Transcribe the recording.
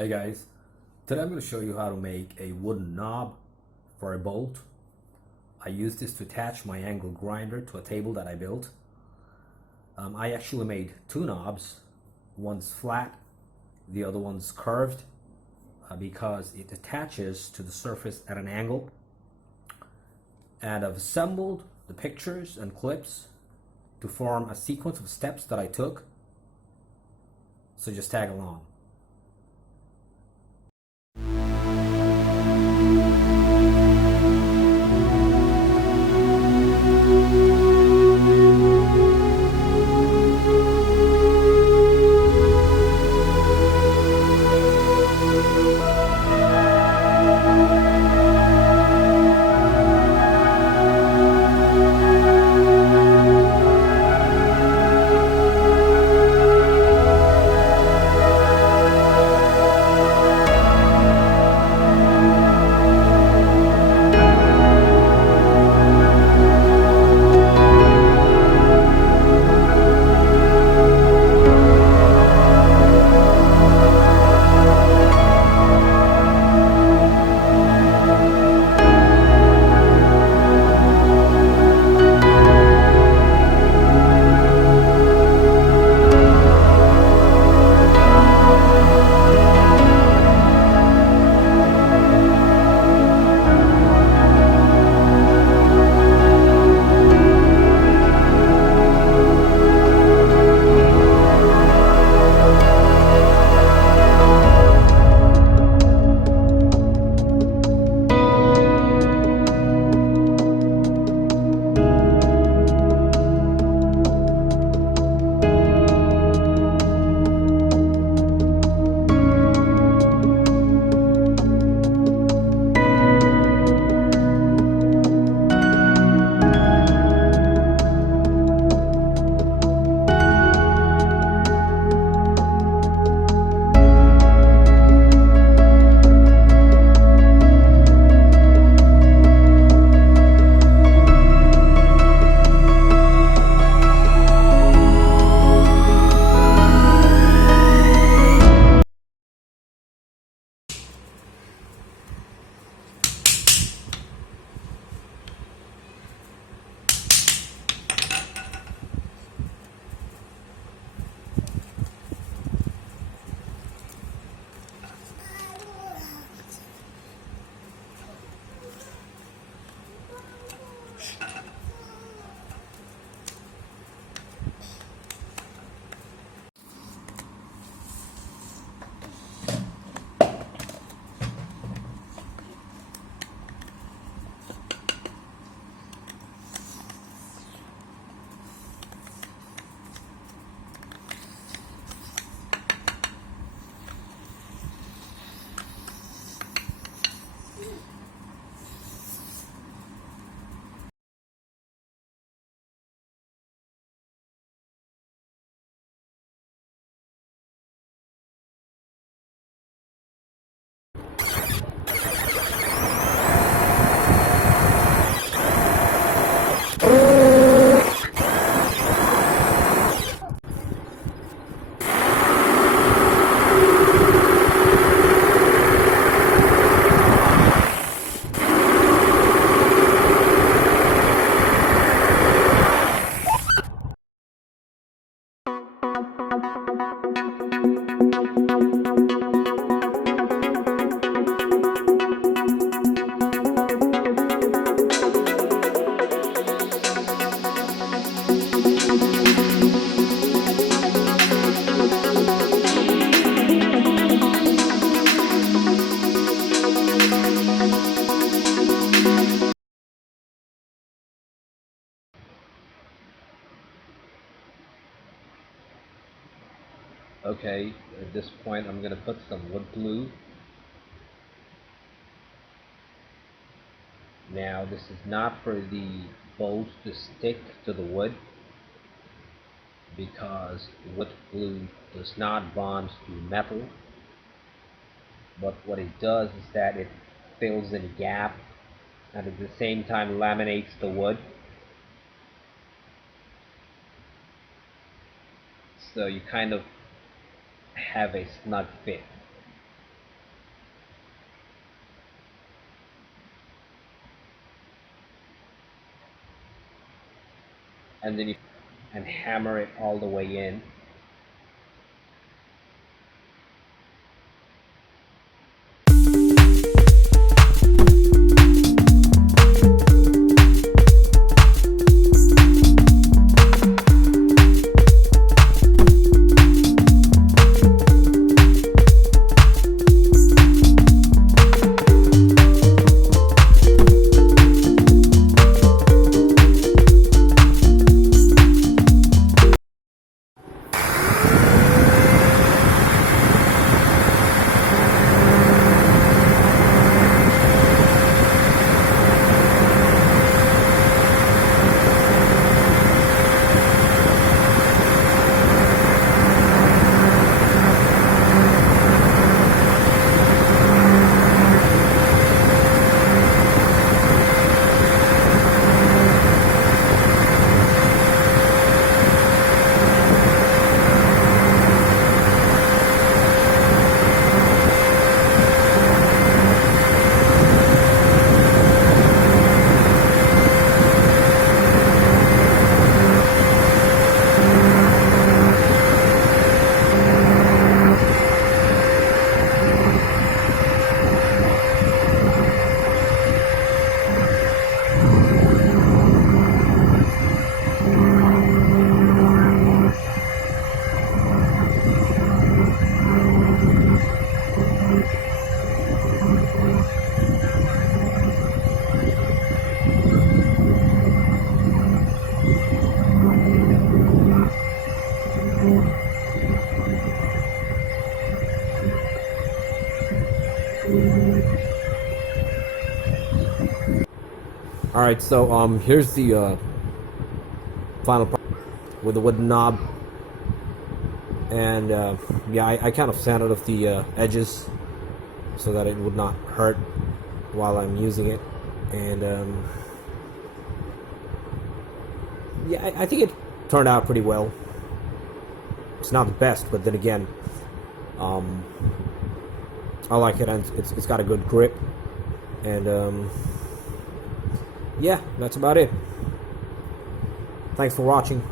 Hey guys, today I'm going to show you how to make a wooden knob for a bolt. I use this to attach my angle grinder to a table that I built. I actually made two knobs. One's flat, the other one's curved because it attaches to the surface at an angle. And I've assembled the pictures and clips to form a sequence of steps that I took. So just tag along. Okay, at this point I'm going to put some wood glue. Now this is not for the bolts to stick to the wood because wood glue does not bond to metal, but what it does is that it fills in a gap and at the same time laminates the wood, so you kind of have a snug fit. and then you and hammer it all the way in. All right, so here's the final part with the wooden knob, and yeah, I kind of sanded off the edges so that it would not hurt while I'm using it, and yeah, I think it turned out pretty well. It's not the best, but then again, I like it, and it's got a good grip, and yeah, that's about it. Thanks for watching.